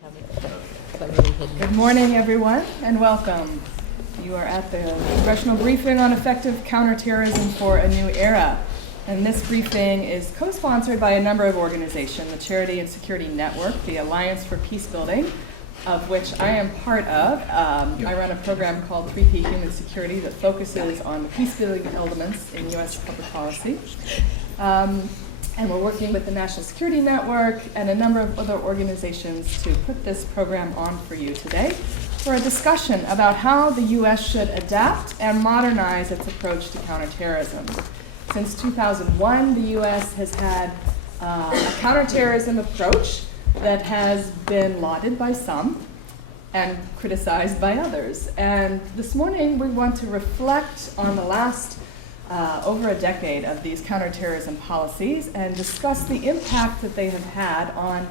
Good morning, everyone, and welcome. You are at the Congressional Briefing on Effective Counterterrorism for a New Era. And this briefing is co-sponsored by a number of organizations, the Charity and Security Network, the Alliance for Peacebuilding, of which I am part of. I run a program called 3P Human Security that focuses on the peacebuilding elements in U.S. public policy. And we're working with the National Security Network and a number of other organizations to put this program on for you today for a discussion about how the U.S. should adapt and modernize its approach to counterterrorism. Since 2001, the U.S. has had a counterterrorism approach that has been lauded by some and criticized by others. And this morning, we want to reflect on the last over a decade of these counterterrorism policies and discuss the impact that they have had on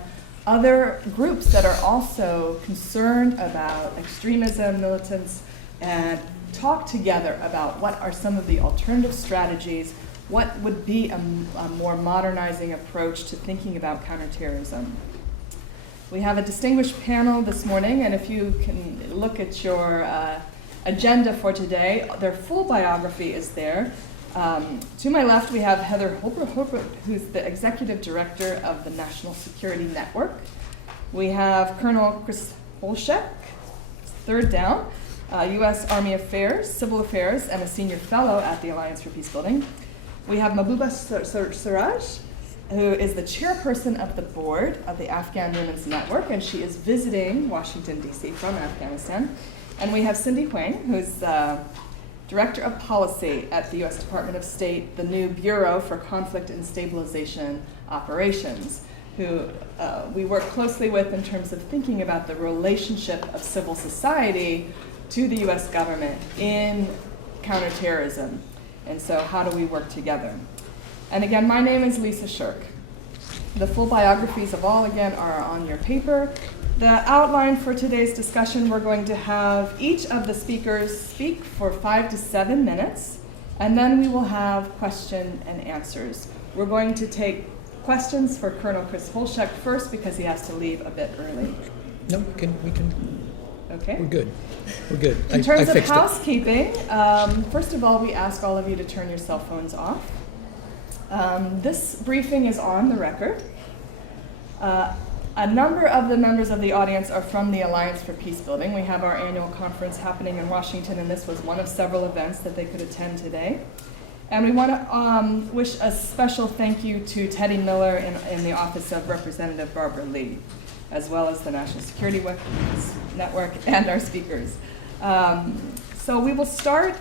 other groups that are also concerned about extremism, militants, and talk together about what are some of the alternative strategies, what would be a more modernizing approach to thinking about counterterrorism. We have a distinguished panel this morning, and if you can look at your agenda for today, their full biography is there. To my left, we have Heather Holbrook, who's the Executive Director of the National Security Network. We have Colonel Chris Holshek, third down, U.S. Army Affairs, Civil Affairs, and a Senior Fellow at the Alliance for Peacebuilding. We have Mahbouba Siraj, who is the chairperson of the board of the Afghan Women's Network, and she is visiting Washington, D.C. from Afghanistan. And we have Cindy Huang, who's Director of Policy at the U.S. Department of State, the new Bureau for Conflict and Stabilization Operations, who we work closely with in terms of thinking about the relationship of civil society to the U.S. government in counterterrorism. And so how do we work together? And again, my name is Lisa Shirk. The full biographies of all, again, are on your paper. The outline for today's discussion, we're going to have each of the speakers speak for 5 to 7 minutes, and then we will have question and answers. We're going to take questions for Colonel Chris Holshek first because he has to leave a bit early. No, we can. Okay. We're good. We're good. In terms of housekeeping, first of all, we ask all of you to turn your cell phones off. This briefing is on the record. A number of the members of the audience are from the Alliance for Peacebuilding. We have our annual conference happening in Washington, and this was one of several events that they could attend today. And we want to wish a special thank you to Teddy Miller in the office of Representative Barbara Lee, as well as the National Security Network and our speakers. So we will start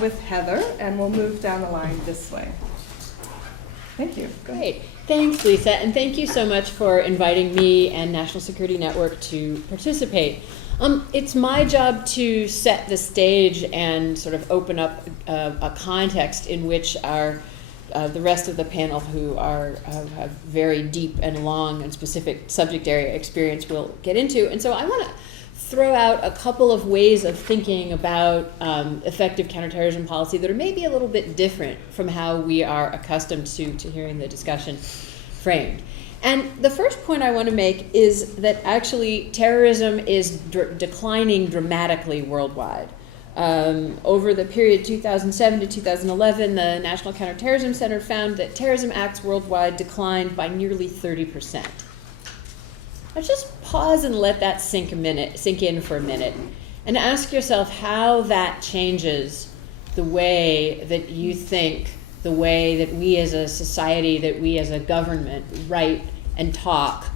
with Heather, and we'll move down the line this way. Thank you. Great. Thanks, Lisa, and thank you so much for inviting me and National Security Network to participate. It's my job to set the stage and sort of open up a context in which the rest of the panel, who have very deep and long and specific subject area experience, will get into. And so I want to throw out a couple of ways of thinking about effective counterterrorism policy that are maybe a little bit different from how we are accustomed to hearing the discussion framed. And the first point I want to make is that actually terrorism is declining dramatically worldwide. Over the period 2007 to 2011, the National Counterterrorism Center found that terrorism acts worldwide declined by nearly 30%. Now just pause and let that sink in for a minute, and ask yourself how that changes the way that you think, the way that we as a society, that we as a government write and talk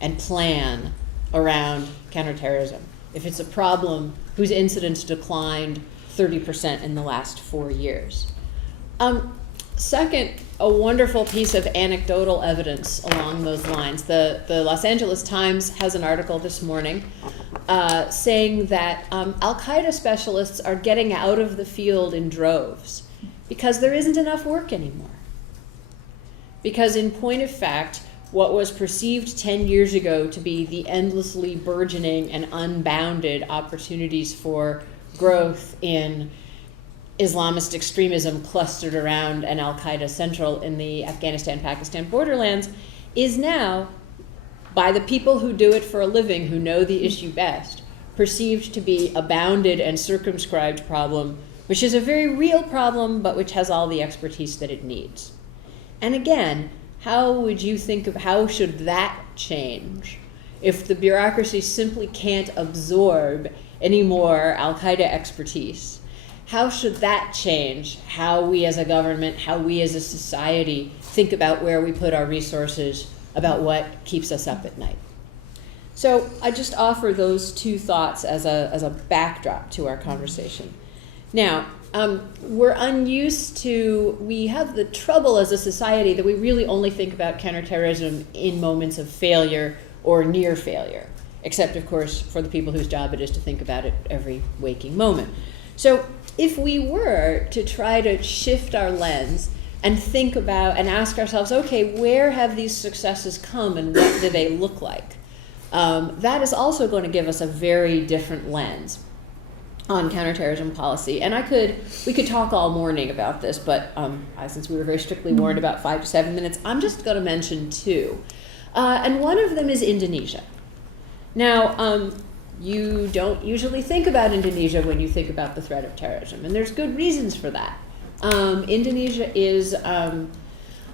and plan around counterterrorism. If it's a problem whose incidence declined 30% in the last 4 years. Second, a wonderful piece of anecdotal evidence along those lines. The Los Angeles Times has an article this morning saying that Al-Qaeda specialists are getting out of the field in droves because there isn't enough work anymore. Because in point of fact, what was perceived 10 years ago to be the endlessly burgeoning and unbounded opportunities for growth in Islamist extremism clustered around an al-Qaeda central in the Afghanistan-Pakistan borderlands is now by the people who do it for a living, who know the issue best, perceived to be a bounded and circumscribed problem, which is a very real problem, but which has all the expertise that it needs. And again, how should that change if the bureaucracy simply can't absorb any more Al-Qaeda expertise? How should that change how we as a government, how we as a society think about where we put our resources, about what keeps us up at night? So I just offer those two thoughts as a backdrop to our conversation. Now, we have the trouble as a society that we really only think about counterterrorism in moments of failure or near failure, except, of course, for the people whose job it is to think about it every waking moment. So if we were to try to shift our lens and think about and ask ourselves, okay, where have these successes come and what do they look like? That is also going to give us a very different lens on counterterrorism policy. And we could talk all morning about this, but since we were very strictly warned about 5 to 7 minutes, I'm just going to mention two. And one of them is Indonesia. Now, you don't usually think about Indonesia when you think about the threat of terrorism, and there's good reasons for that. Indonesia is, I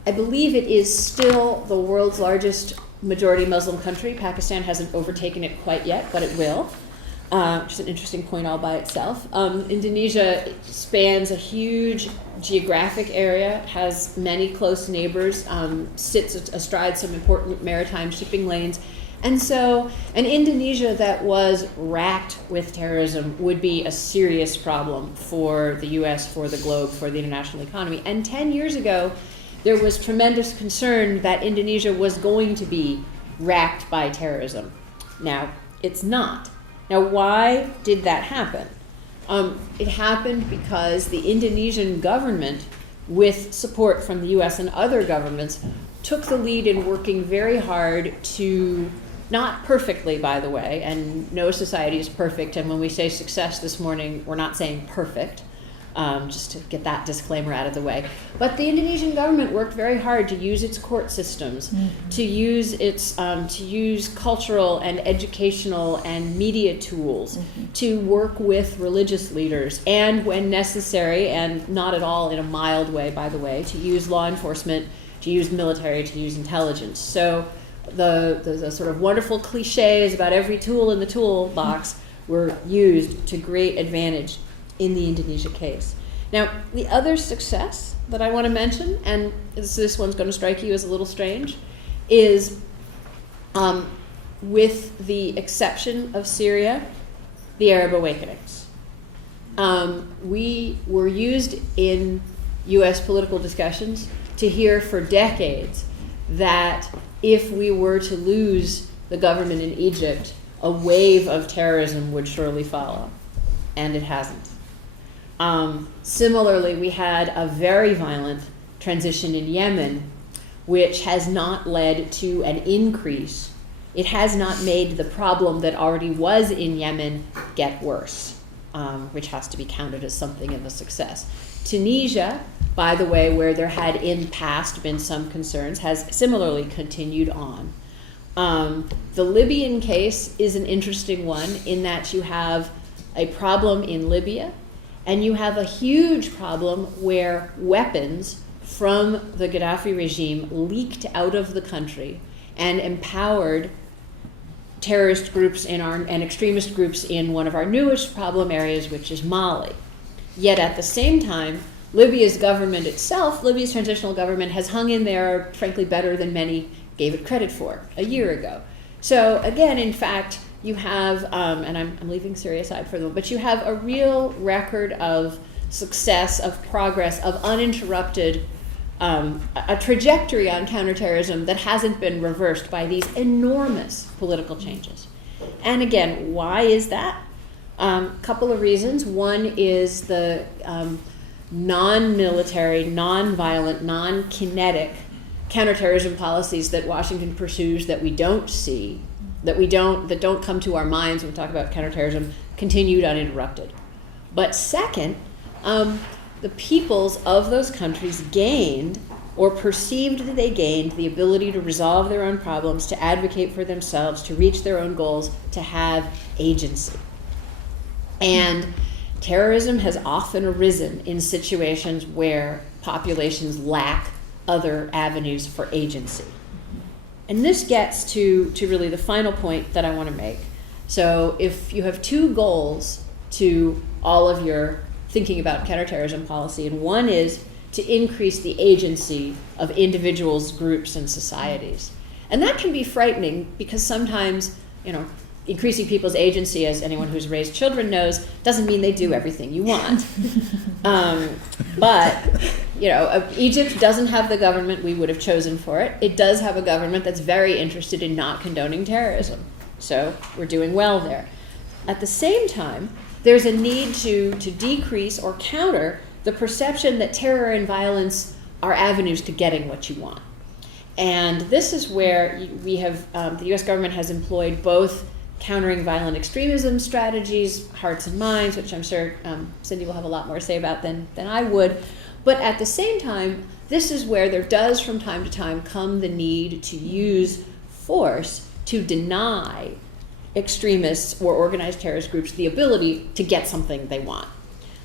believe it is still the world's largest majority Muslim country. Pakistan hasn't overtaken it quite yet, but it will, which is an interesting point all by itself. Indonesia spans a huge geographic area, has many close neighbors, sits astride some important maritime shipping lanes. And so an Indonesia that was racked with terrorism would be a serious problem for the US, for the globe, for the international economy. And 10 years ago, there was tremendous concern that Indonesia was going to be racked by terrorism. Now, it's not. Now, why did that happen? It happened because the Indonesian government, with support from the US and other governments, took the lead in working very hard to, not perfectly, by the way, and no society is perfect, and when we say success this morning, we're not saying perfect, just to get that disclaimer out of the way. But the Indonesian government worked very hard to use its court systems, to use cultural and educational and media tools, to work with religious leaders, and when necessary, and not at all in a mild way, by the way, to use law enforcement, to use military, to use intelligence. So the sort of wonderful cliches about every tool in the toolbox were used to great advantage in the Indonesia case. Now, the other success that I want to mention, and this one's going to strike you as a little strange, is with the exception of Syria, the Arab awakenings. We were used in US political discussions to hear for decades that if we were to lose the government in Egypt, a wave of terrorism would surely follow, and it hasn't. Similarly, we had a very violent transition in Yemen, which has not led to an increase. It has not made the problem that already was in Yemen get worse, which has to be counted as something of a success. Tunisia, by the way, where there had in past been some concerns, has similarly continued on. The Libyan case is an interesting one in that you have a problem in Libya, and you have a huge problem where weapons from the Gaddafi regime leaked out of the country and empowered terrorist groups and extremist groups in one of our newest problem areas, which is Mali. Yet at the same time, Libya's government itself, Libya's transitional government, has hung in there, frankly, better than many gave it credit for a year ago. So again, in fact, you have, and I'm leaving Syria aside for them, but you have a real record of success, of progress, of uninterrupted, a trajectory on counterterrorism that hasn't been reversed by these enormous political changes. And again, why is that? Couple of reasons. One is the non-military, non-violent, non-kinetic counterterrorism policies that Washington pursues that we don't see, that don't come to our minds when we talk about counterterrorism, continued uninterrupted. But second, the peoples of those countries gained or perceived that they gained the ability to resolve their own problems, to advocate for themselves, to reach their own goals, to have agency. And terrorism has often arisen in situations where populations lack other avenues for agency. And this gets to really the final point that I want to make. So if you have two goals to all of your thinking about counterterrorism policy, and one is to increase the agency of individuals, groups, and societies. And that can be frightening because sometimes, increasing people's agency, as anyone who's raised children knows, doesn't mean they do everything you want. But Egypt doesn't have the government we would have chosen for it. It does have a government that's very interested in not condoning terrorism. So we're doing well there. At the same time, there's a need to decrease or counter the perception that terror and violence are avenues to getting what you want. And this is where we have, the US government has employed both countering violent extremism strategies, hearts and minds, which I'm sure Cindy will have a lot more to say about than I would. But at the same time, this is where there does from time to time come the need to use force to deny extremists or organized terrorist groups the ability to get something they want.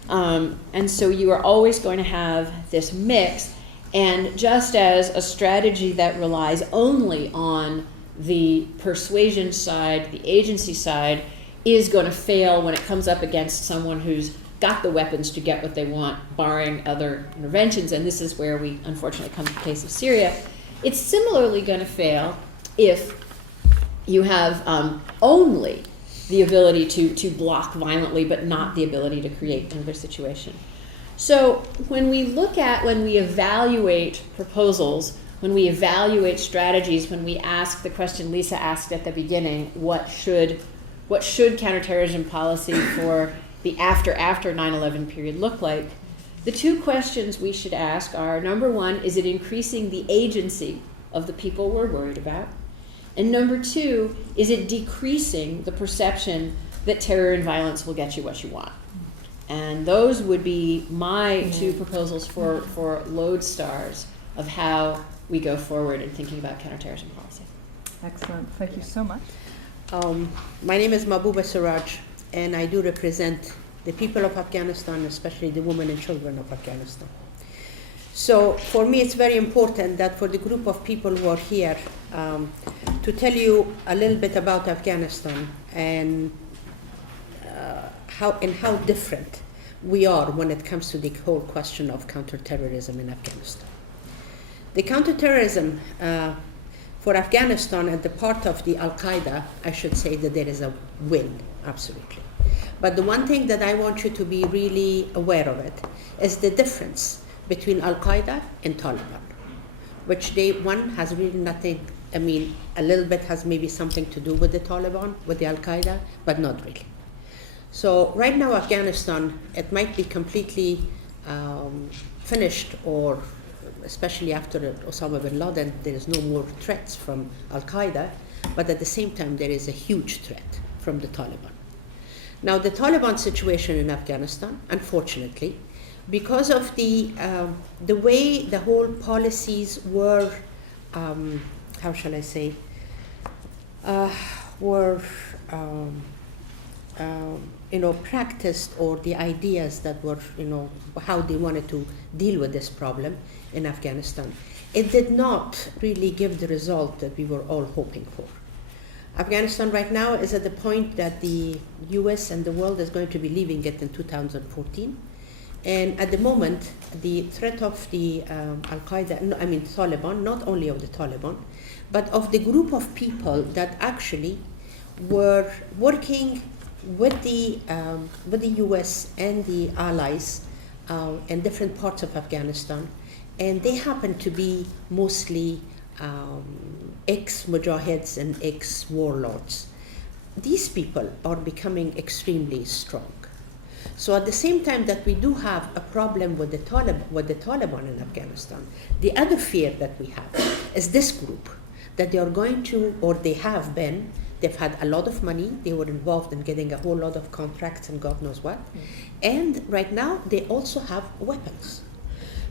And so you are always going to have this mix. And just as a strategy that relies only on the persuasion side, the agency side, is going to fail when it comes up against someone who's got the weapons to get what they want, barring other interventions, and this is where we unfortunately come to the case of Syria. It's similarly going to fail if you have only the ability to block violently, but not the ability to create another situation. So when we evaluate proposals, when we evaluate strategies, when we ask the question Lisa asked at the beginning, what should counterterrorism policy for the after 9/11 period look like? The two questions we should ask are, number one, is it increasing the agency of the people we're worried about? And number two, is it decreasing the perception that terror and violence will get you what you want? And those would be my two proposals for lodestars of how we go forward in thinking about counterterrorism policy. Excellent. Thank you so much. My name is Mahbouba Siraj, and I do represent the people of Afghanistan, especially the women and children of Afghanistan. So for me, it's very important that for the group of people who are here, to tell you a little bit about Afghanistan and how different we are when it comes to the whole question of counterterrorism in Afghanistan. The counterterrorism for Afghanistan and the part of the Al-Qaeda, I should say that there is a win, absolutely. But the one thing that I want you to be really aware of it is the difference between Al-Qaeda and Taliban, which one has really nothing, a little bit has maybe something to do with the Taliban, with the Al-Qaeda, but not really. So right now Afghanistan, it might be completely finished, or especially after Osama bin Laden, there is no more threats from Al-Qaeda, but at the same time there is a huge threat from the Taliban. Now the Taliban situation in Afghanistan, unfortunately, because of the way the whole policies were, how shall I say, practiced, or the ideas that were, how they wanted to deal with this problem in Afghanistan, it did not really give the result that we were all hoping for. Afghanistan right now is at the point that the US and the world is going to be leaving it in 2014. And at the moment, the threat of the Taliban, not only of the Taliban, but of the group of people that actually were working with the US and the allies in different parts of Afghanistan, and they happen to be mostly ex-mujahids and ex-warlords. These people are becoming extremely strong. So at the same time that we do have a problem with the Taliban in Afghanistan, the other fear that we have is this group, that they are going to, or they have been, they've had a lot of money, they were involved in getting a whole lot of contracts and God knows what, and right now they also have weapons.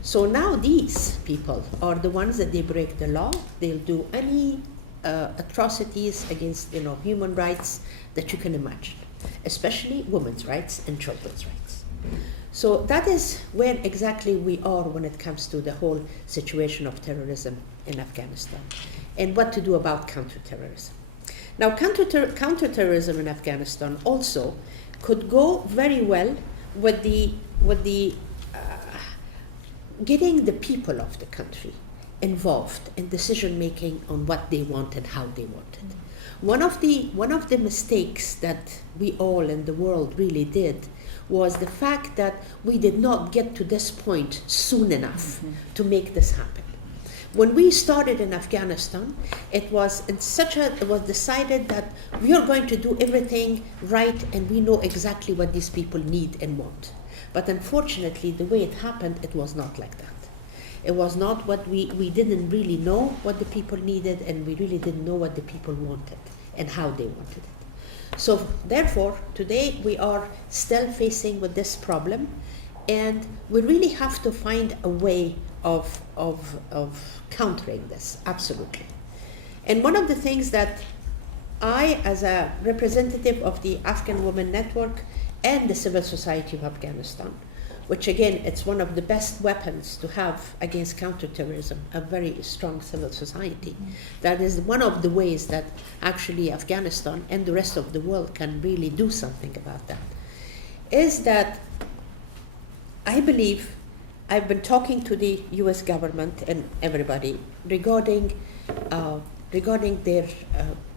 So now these people are the ones that they break the law. They'll do any atrocities against human rights that you can imagine, especially women's rights and children's rights. So that is where exactly we are when it comes to the whole situation of terrorism in Afghanistan and what to do about counterterrorism. Now, counterterrorism in Afghanistan also could go very well with the getting the people of the country involved in decision making on what they want and how they want it. One of the mistakes that we all in the world really did was the fact that we did not get to this point soon enough to make this happen. When we started in Afghanistan, it was decided that we are going to do everything right and we know exactly what these people need and want. But unfortunately, the way it happened, it was not like that. It was not what we didn't really know what the people needed, and we really didn't know what the people wanted and how they wanted it. So therefore, today we are still facing with this problem, and we really have to find a way of countering this, absolutely. And one of the things that I, as a representative of the Afghan Women Network and the civil society of Afghanistan, which again, it's one of the best weapons to have against counterterrorism, a very strong civil society. That is one of the ways that actually Afghanistan and the rest of the world can really do something about that, is that I believe I've been talking to the US government and everybody regarding their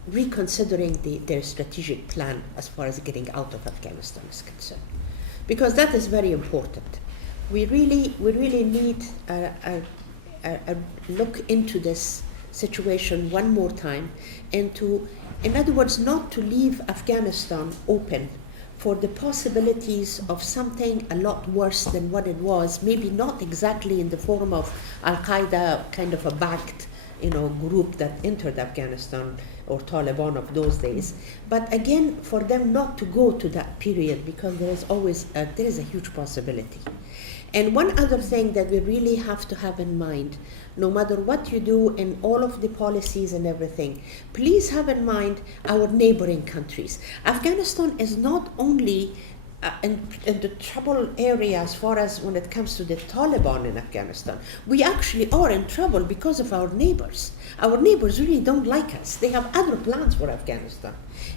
reconsidering their strategic plan as far as getting out of Afghanistan is concerned. Because that is very important. We really need a look into this situation one more time, and in other words, not to leave Afghanistan open for the possibilities of something a lot worse than what it was, maybe not exactly in the form of Al-Qaeda kind of a backed group that entered Afghanistan, or Taliban of those days, but again, for them not to go to that period, because there is a huge possibility. And one other thing that we really have to have in mind, no matter what you do in all of the policies and everything, please have in mind our neighboring countries. Afghanistan is not only in the trouble area as far as when it comes to the Taliban in Afghanistan. We actually are in trouble because of our neighbors. Our neighbors really don't like us. They have other plans for Afghanistan.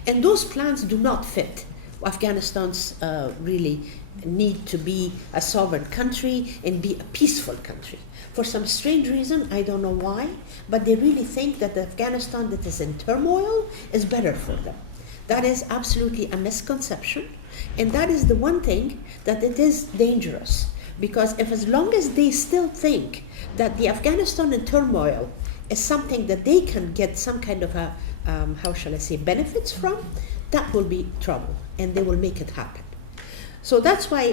And those plans do not fit Afghanistan's really need to be a sovereign country and be a peaceful country. For some strange reason, I don't know why, but they really think that the Afghanistan that is in turmoil is better for them. That is absolutely a misconception. And that is the one thing that it is dangerous, because as long as they still think that the Afghanistan in turmoil is something that they can get some kind of a, benefits from, that will be trouble, and they will make it happen. So that's why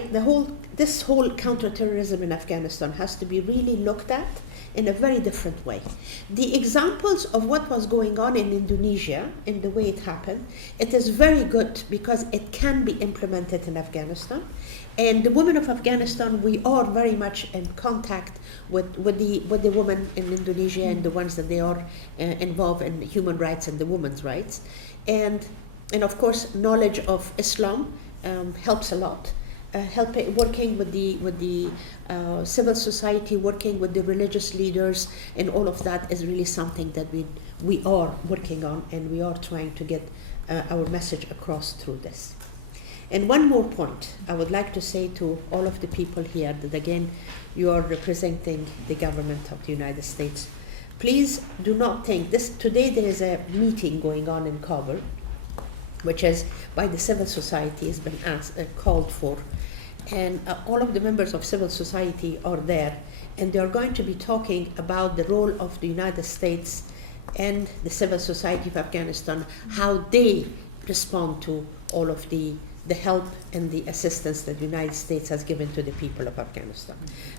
this whole counterterrorism in Afghanistan has to be really looked at in a very different way. The examples of what was going on in Indonesia, in the way it happened, it is very good because it can be implemented in Afghanistan. And the women of Afghanistan, we are very much in contact with the women in Indonesia and the ones that they are involved in human rights and the women's rights. And of course, knowledge of Islam helps a lot. Working with the civil society, working with the religious leaders, and all of that is really something that we are working on, and we are trying to get our message across through this. And one more point I would like to say to all of the people here, that again, you are representing the government of the United States. Please do not think this. Today there is a meeting going on in Kabul, which is by the civil society has been called for. And all of the members of civil society are there, and they are going to be talking about the role of the United States and the civil society of Afghanistan, how they respond to all of the help and the assistance that the United States has given to the people of Afghanistan.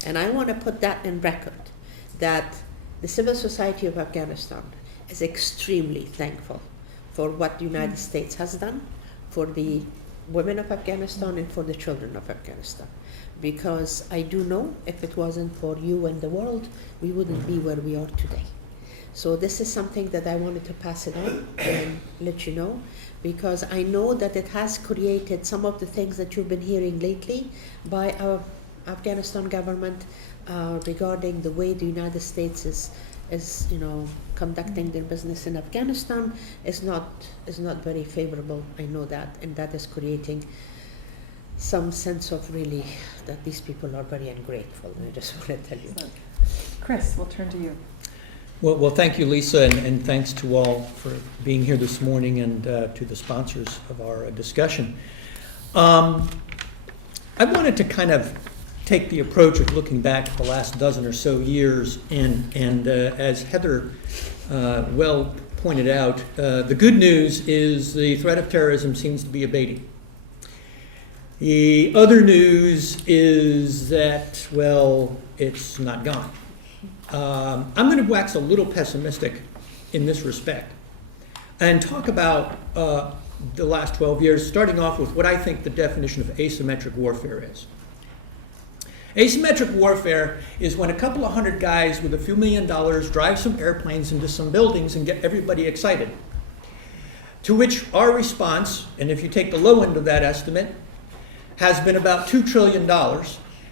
And I want to put that in record, that the civil society of Afghanistan is extremely thankful for what the United States has done, for the women of Afghanistan and for the children of Afghanistan. Because I do know if it wasn't for you and the world, we wouldn't be where we are today. So this is something that I wanted to pass it on and let you know, because I know that it has created some of the things that you've been hearing lately by our Afghanistan government regarding the way the United States is conducting their business in Afghanistan is not very favorable. I know that, and that is creating some sense of really that these people are very ungrateful. And I just want to tell you. Chris, we'll turn to you. Well, thank you, Lisa, and thanks to all for being here this morning, and to the sponsors of our discussion. I wanted to kind of take the approach of looking back at the last dozen or so years, and as Heather well pointed out, the good news is the threat of terrorism seems to be abating. The other news is that, well, it's not gone. I'm going to wax a little pessimistic in this respect and talk about the last 12 years, starting off with what I think the definition of asymmetric warfare is. Asymmetric warfare is when a couple of hundred guys with a few $1 million drive some airplanes into some buildings and get everybody excited. To which our response, and if you take the low end of that estimate, has been about $2 trillion.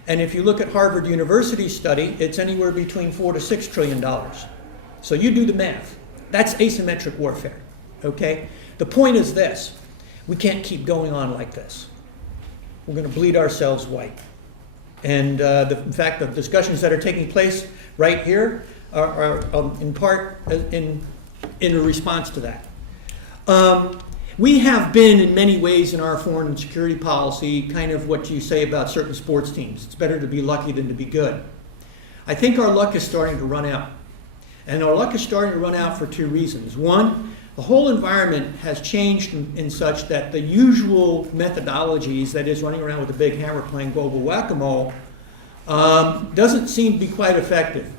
And if you look at Harvard University's study, it's anywhere between $4 to $6 trillion. So you do the math. That's asymmetric warfare, okay? The point is this: we can't keep going on like this. We're going to bleed ourselves white. And in fact, the discussions that are taking place right here are in part in a response to that. We have been, in many ways, in our foreign and security policy, kind of what you say about certain sports teams. It's better to be lucky than to be good. I think our luck is starting to run out. And our luck is starting to run out for two reasons. One, the whole environment has changed in such that the usual methodologies, that is running around with a big hammer playing global whack-a-mole, doesn't seem to be quite effective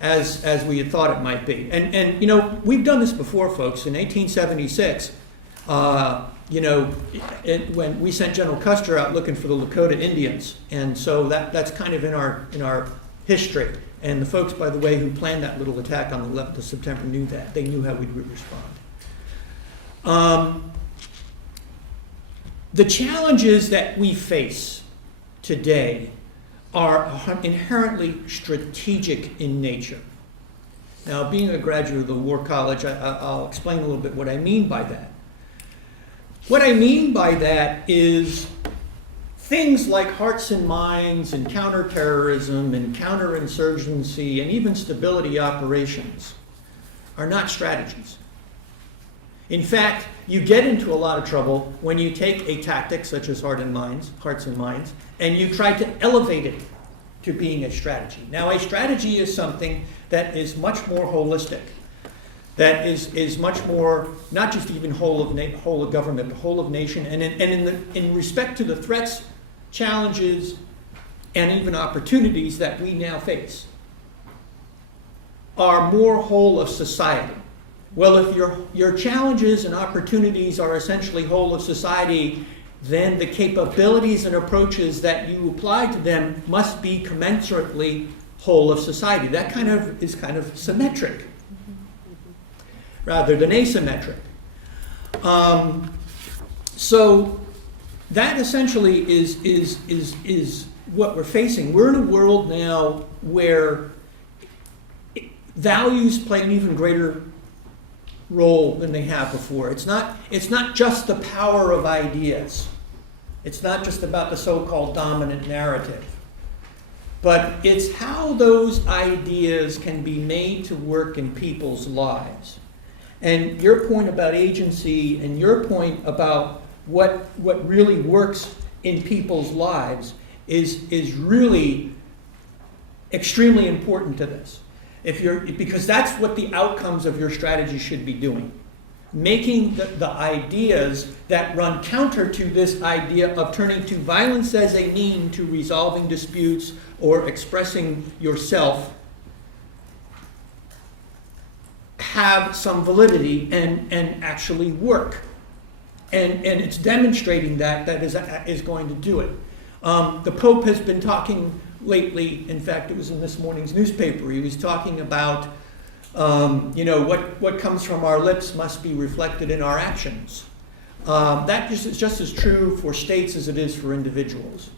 as we had thought it might be. And you know, we've done this before, folks. In 1876, when we sent General Custer out looking for the Lakota Indians, and so that's kind of in our history. And the folks, by the way, who planned that little attack on the 11th of September knew that. They knew how we would respond. The challenges that we face today are inherently strategic in nature. Now, being a graduate of the War College, I'll explain a little bit what I mean by that. What I mean by that is things like hearts and minds and counterterrorism and counterinsurgency and even stability operations are not strategies. In fact, you get into a lot of trouble when you take a tactic such as hearts and minds, and you try to elevate it to being a strategy. Now, a strategy is something that is much more holistic, that is much more, not just even whole of government, but whole of nation, and in respect to the threats, challenges, and even opportunities that we now face, are more whole of society. Well, if your challenges and opportunities are essentially whole of society, then the capabilities and approaches that you apply to them must be commensurately whole of society. That is kind of symmetric rather than asymmetric. So that essentially is what we're facing. We're in a world now where values play an even greater role than they have before. It's not just the power of ideas. It's not just about the so-called dominant narrative. But it's how those ideas can be made to work in people's lives. And your point about agency and your point about what really works in people's lives is really extremely important to this. Because that's what the outcomes of your strategy should be doing. Making the ideas that run counter to this idea of turning to violence as a mean to resolving disputes or expressing yourself have some validity and actually work. And it's demonstrating that is going to do it. The Pope has been talking lately, in fact, it was in this morning's newspaper, he was talking about, what comes from our lips must be reflected in our actions. That is just as true for states as it is for individuals.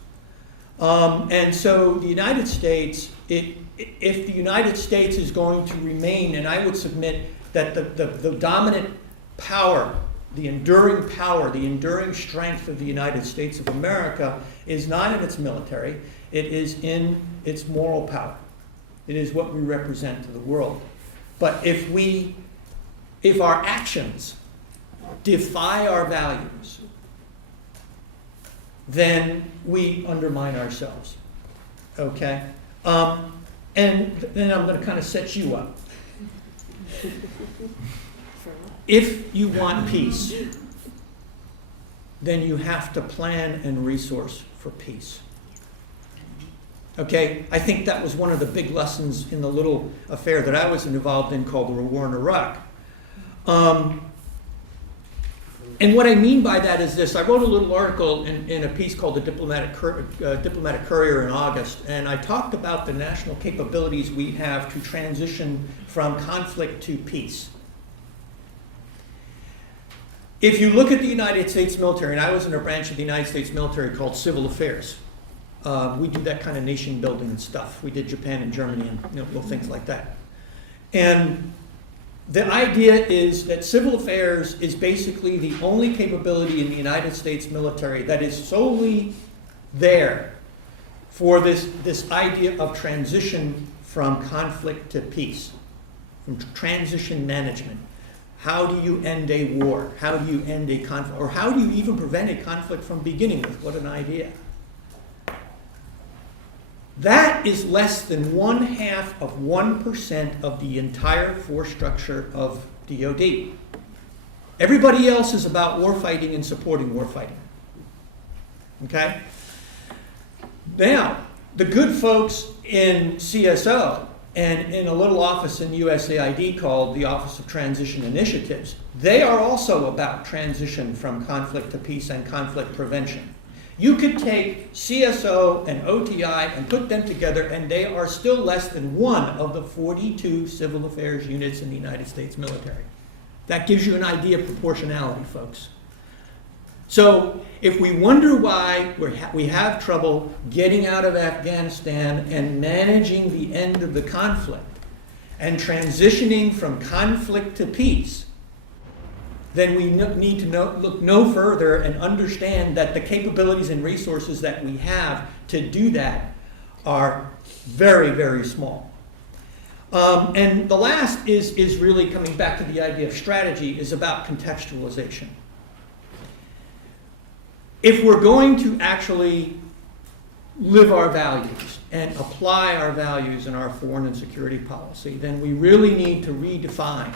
And so the United States, if the United States is going to remain, and I would submit that the dominant power, the enduring strength of the United States of America is not in its military, it is in its moral power. It is what we represent to the world. But if our actions defy our values, then we undermine ourselves. Okay? And then I'm going to kind of set you up. If you want peace, then you have to plan and resource for peace. Okay, I think that was one of the big lessons in the little affair that I was involved in called the war in Iraq. And what I mean by that is this. I wrote a little article in a piece called the Diplomatic Courier in August, and I talked about the national capabilities we have to transition from conflict to peace. If you look at the United States military, and I was in a branch of the United States military called Civil Affairs. We do that kind of nation building and stuff. We did Japan and Germany and little things like that. And the idea is that civil affairs is basically the only capability in the United States military that is solely there for this idea of transition from conflict to peace, from transition management. How do you end a war? How do you end a conflict? Or how do you even prevent a conflict from beginning with? What an idea. That is less than 0.5% of the entire force structure of DoD. Everybody else is about warfighting and supporting warfighting. Okay? Now, the good folks in CSO and in a little office in USAID called the Office of Transition Initiatives, they are also about transition from conflict to peace and conflict prevention. You could take CSO and OTI and put them together, and they are still less than one of the 42 civil affairs units in the United States military. That gives you an idea of proportionality, folks. So if we wonder why we have trouble getting out of Afghanistan and managing the end of the conflict and transitioning from conflict to peace, then we need to look no further and understand that the capabilities and resources that we have to do that are very, very small. And the last is really coming back to the idea of strategy, is about contextualization. If we're going to actually live our values and apply our values in our foreign and security policy, then we really need to redefine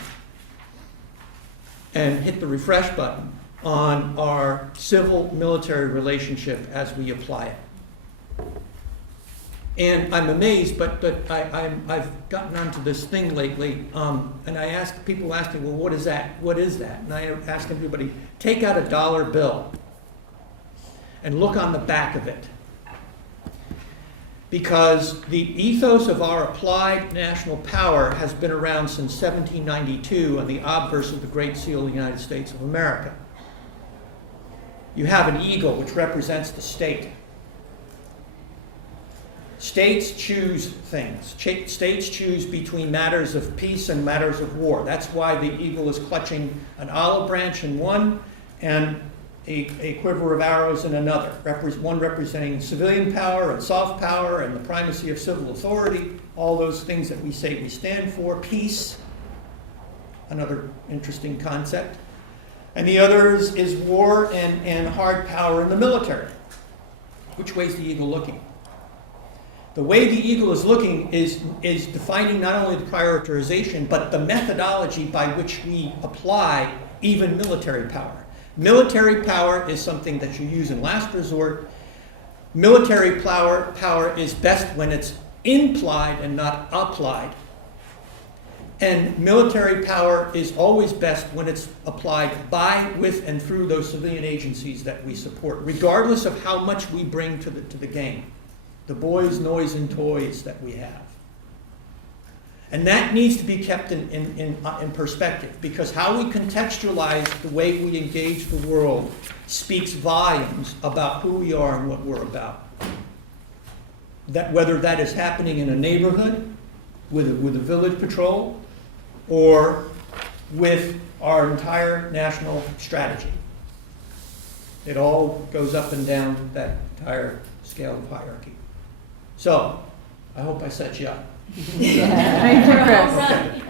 and hit the refresh button on our civil-military relationship as we apply it. And I'm amazed, but I've gotten onto this thing lately, and people ask me, well, what is that? What is that? And I ask everybody, take out a dollar bill and look on the back of it. Because the ethos of our applied national power has been around since 1792 on the obverse of the Great Seal of the United States of America. You have an eagle, which represents the state. States choose things. States choose between matters of peace and matters of war. That's why the eagle is clutching an olive branch in one and a quiver of arrows in another, one representing civilian power and soft power and the primacy of civil authority, all those things that we say we stand for, peace, another interesting concept. And the other is war and hard power in the military. Which way is the eagle looking? The way the eagle is looking is defining not only the prioritization, but the methodology by which we apply even military power. Military power is something that you use in last resort. Military power is best when it's implied and not applied. And military power is always best when it's applied by, with, and through those civilian agencies that we support, regardless of how much we bring to the game. The boys, noise, and toys that we have. And that needs to be kept in perspective, because how we contextualize the way we engage the world speaks volumes about who we are and what we're about. That whether that is happening in a neighborhood with a village patrol or with our entire national strategy. It all goes up and down that entire scale of hierarchy. So, I hope I set you up. Thank you, Chris. Okay.